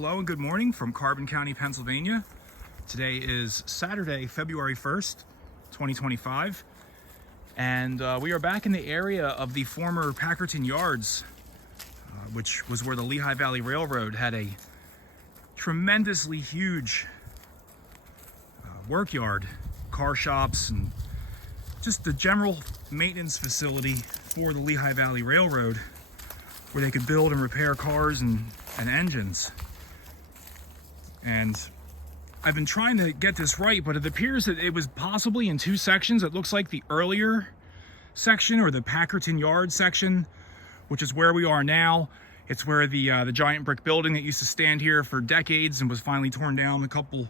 Hello and good morning from Carbon County, Pennsylvania. Today is Saturday, February 1st, 2025. And we are back in the area of the former Packerton Yards, which was where the Lehigh Valley Railroad had a tremendously huge work yard, car shops, and just the general maintenance facility for the Lehigh Valley Railroad, where they could build and repair cars and engines. And I've been trying to get this right, but it appears that it was possibly in two sections. It looks like the earlier section, or the Packerton Yard section, which is where we are now. It's where the giant brick building that used to stand here for decades and was finally torn down a couple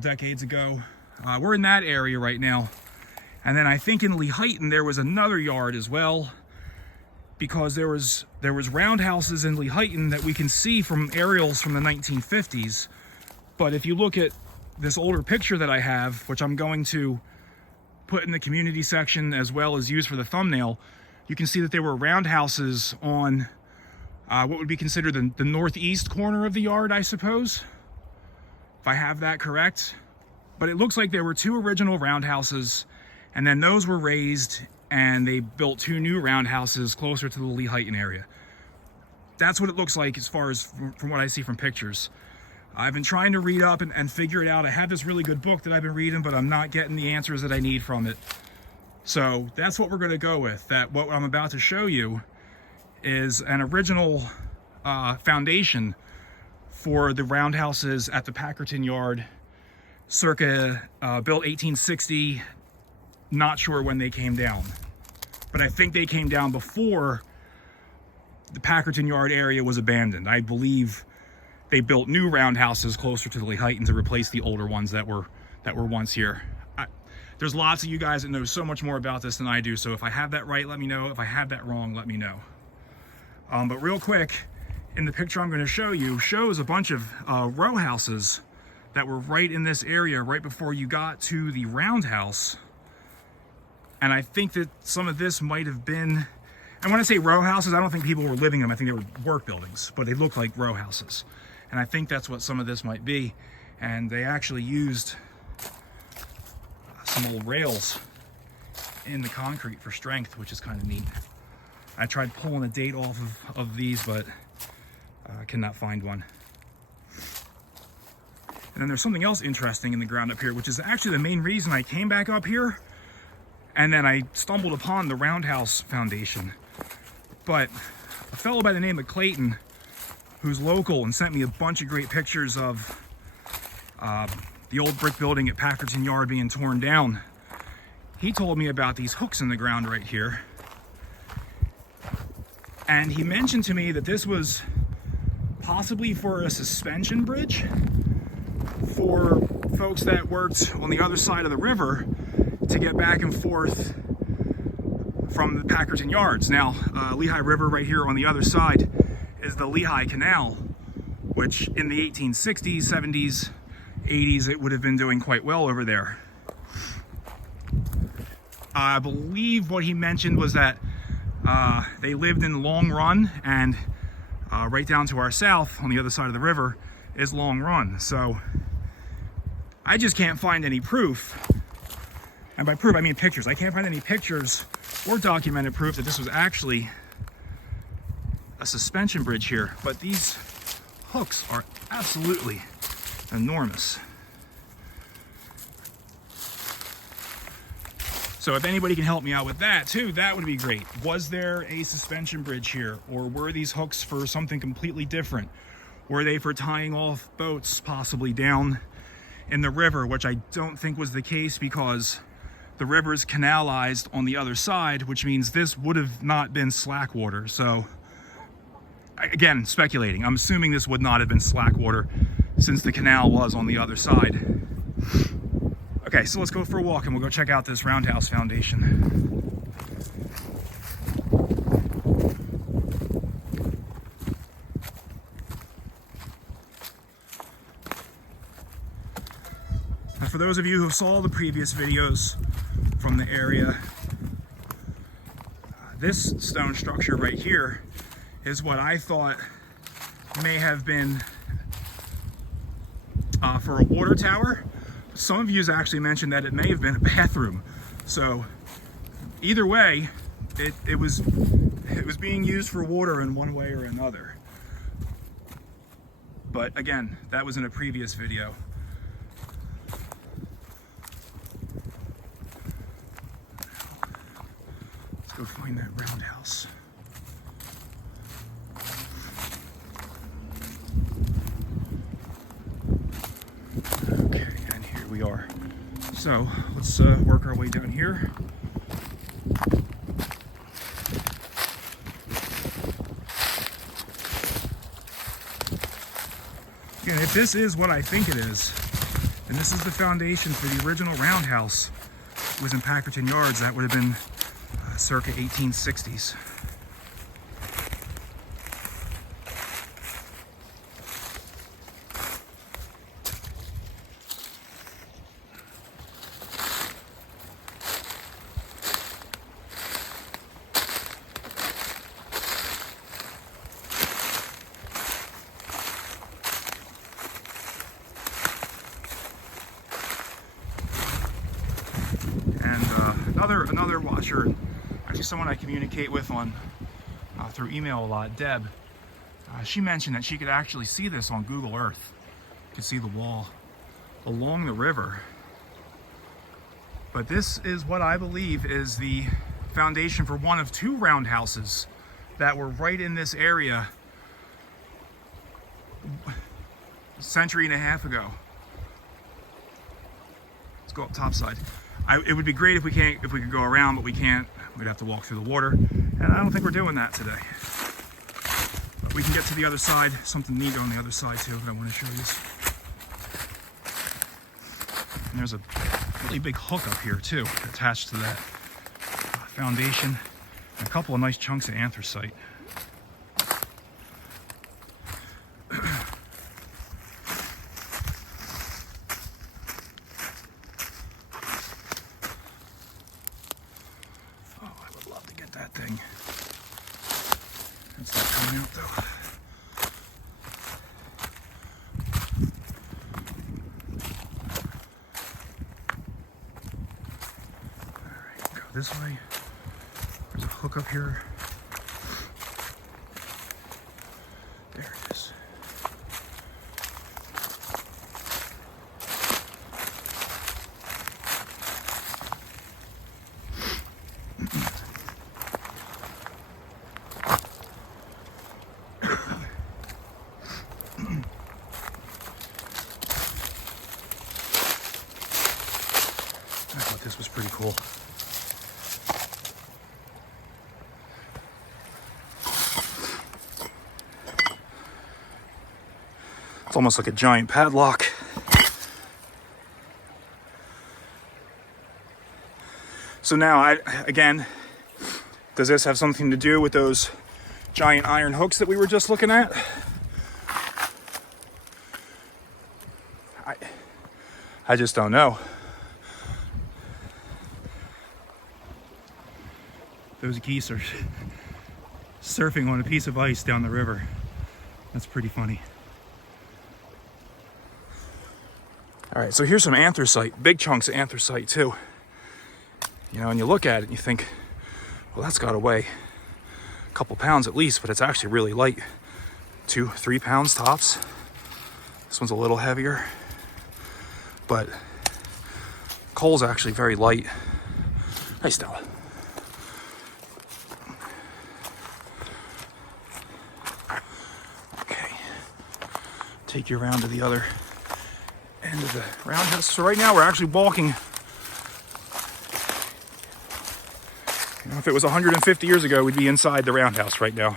decades ago. We're in that area right now. And then I think in Lehigh there was another yard as well, because there was roundhouses in Lehigh that we can see from aerials from the 1950s. But if you look at this older picture that I have, which I'm going to put in the community section as well as use for the thumbnail, you can see that there were roundhouses on what would be considered the northeast corner of the yard, I suppose, if I have that correct. But it looks like there were two original roundhouses, and then those were raised, and they built two new roundhouses closer to the Lehigh area. That's what it looks like as far as from what I see from pictures. I've been trying to read up and figure it out. I have this really good book that I've been reading, but I'm not getting the answers that I need from it. So that's what we're going to go with. That what I'm about to show you is an original foundation for the roundhouses at the Packerton Yard, circa built 1860. Not sure when they came down, but I think they came down before the Packerton Yard area was abandoned. I believe they built new roundhouses closer to the Lehigh to replace the older ones that were once here. There's lots of you guys that know so much more about this than I do, so if I have that right, let me know. If I have that wrong, let me know. But real quick, in the picture I'm going to show you shows a bunch of row houses that were right in this area right before you got to the roundhouse. And I think that some of this might have been, and when I say row houses, I don't think people were living in them. I think they were work buildings, but they look like row houses. And I think that's what some of this might be. And they actually used some old rails in the concrete for strength, which is kind of neat. I tried pulling a date off of these, but I cannot find one. And then there's something else interesting in the ground up here, which is actually the main reason I came back up here. And then I stumbled upon the roundhouse foundation. But a fellow by the name of Clayton, who's local and sent me a bunch of great pictures of the old brick building at Packerton Yard being torn down, he told me about these hooks in the ground right here. And he mentioned to me that this was possibly for a suspension bridge for folks that worked on the other side of the river to get back and forth from the Packerton Yards. Now, Lehigh River right here on the other side is the Lehigh Canal, which in the 1860s, 70s, 80s, it would have been doing quite well over there. I believe what he mentioned was that they lived in Long Run, and right down to our south on the other side of the river is Long Run. So I just can't find any proof. And by proof, I mean pictures. I can't find any pictures or documented proof that this was actually a suspension bridge here. But these hooks are absolutely enormous. So if anybody can help me out with that too, that would be great. Was there a suspension bridge here? Or were these hooks for something completely different? Were they for tying off boats possibly down in the river, which I don't think was the case, because the river is canalized on the other side, which means this would have not been slack water. So again, speculating. I'm assuming this would not have been slack water since the canal was on the other side. Okay, so let's go for a walk and we'll go check out this roundhouse foundation. Now, for those of you who saw the previous videos from the area, this stone structure right here is what I thought may have been for a water tower. Some of you actually mentioned that it may have been a bathroom. So either way, it was being used for water in one way or another. But again, that was in a previous video. Let's go find that roundhouse. Okay, and here we are. So let's work our way down here. And if this is what I think it is, and this is the foundation for the original roundhouse, it was in Packerton Yards, that would have been circa 1860s. Another watcher, actually someone I communicate with on through email a lot, Deb, she mentioned that she could actually see this on Google Earth. You could see the wall along the river. But this is what I believe is the foundation for one of two roundhouses that were right in this area a century and a half ago. Let's go up topside. It would be great if we could go around, but we can't. We'd have to walk through the water, and I don't think we're doing that today. But we can get to the other side. Something neat on the other side too that I want to show you. And there's a really big hook up here too, attached to that foundation, and a couple of nice chunks of anthracite. That thing. It's not coming out though. Alright, go this way. There's a hook up here. There it is. I thought this was pretty cool. It's almost like a giant padlock. So now, again, does this have something to do with those giant iron hooks that we were just looking at? I just don't know. Those geese are surfing on a piece of ice down the river. That's pretty funny. All right, so here's some anthracite, big chunks of anthracite too. You know, and you look at it and you think, well, that's got to weigh a couple pounds at least, but it's actually really light. 2-3 pounds tops. This one's a little heavier, but coal's actually very light. Hi, Stella. Take you around to the other end of the roundhouse. So right now we're actually walking. You know, if it was 150 years ago, we'd be inside the roundhouse right now.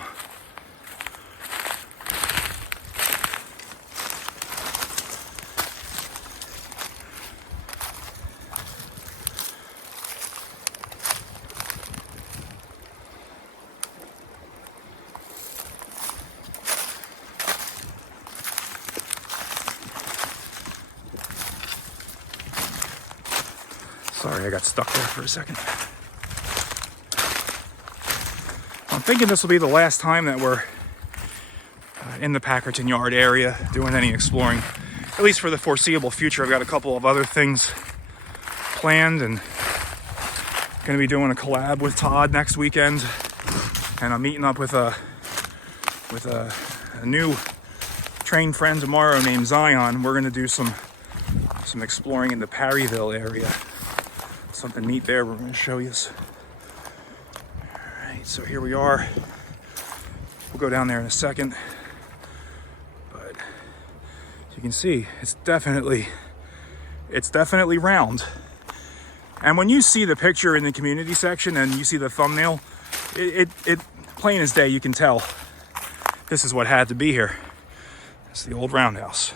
Sorry, I got stuck there for a second. I'm thinking this will be the last time that we're in the Packerton Yard area doing any exploring. at least for the foreseeable future. I've got a couple of other things planned, and going to be doing a collab with Todd next weekend, and I'm meeting up with a new trained friend tomorrow named Zion. We're going to do some exploring in the Perryville area. Something neat there we're going to show you. All right, so here we are. We'll go down there in a second, but you can see it's definitely round. And when you see the picture in the community section and you see the thumbnail, it plain as day, you can tell this is what had to be here. It's the old roundhouse.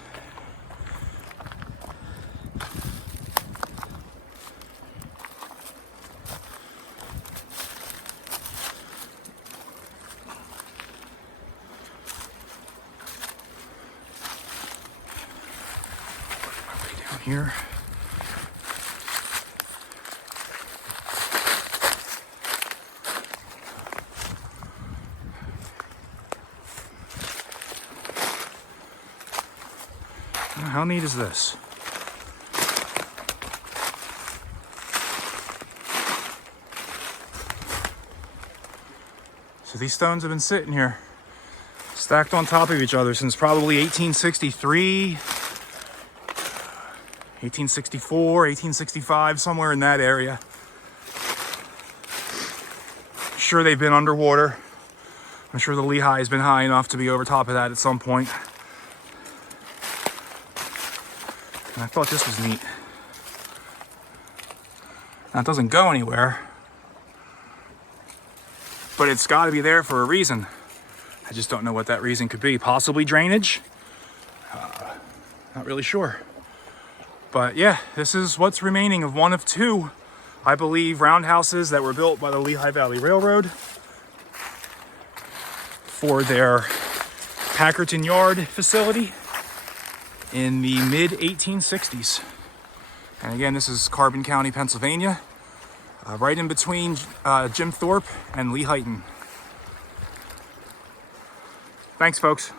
Down here. How neat is this? So these stones have been sitting here, stacked on top of each other since probably 1863, 1864, 1865, somewhere in that area. Sure, they've been underwater. I'm sure the Lehigh has been high enough to be over top of that at some point. And I thought this was neat. Now, it doesn't go anywhere, but it's got to be there for a reason. I just don't know what that reason could be. Possibly drainage? Not really sure. But yeah, this is what's remaining of one of two, I believe, roundhouses that were built by the Lehigh Valley Railroad for their Packerton Yard facility in the mid-1860s. And again, this is Carbon County, Pennsylvania, right in between Jim Thorpe and Lehighton. Thanks, folks.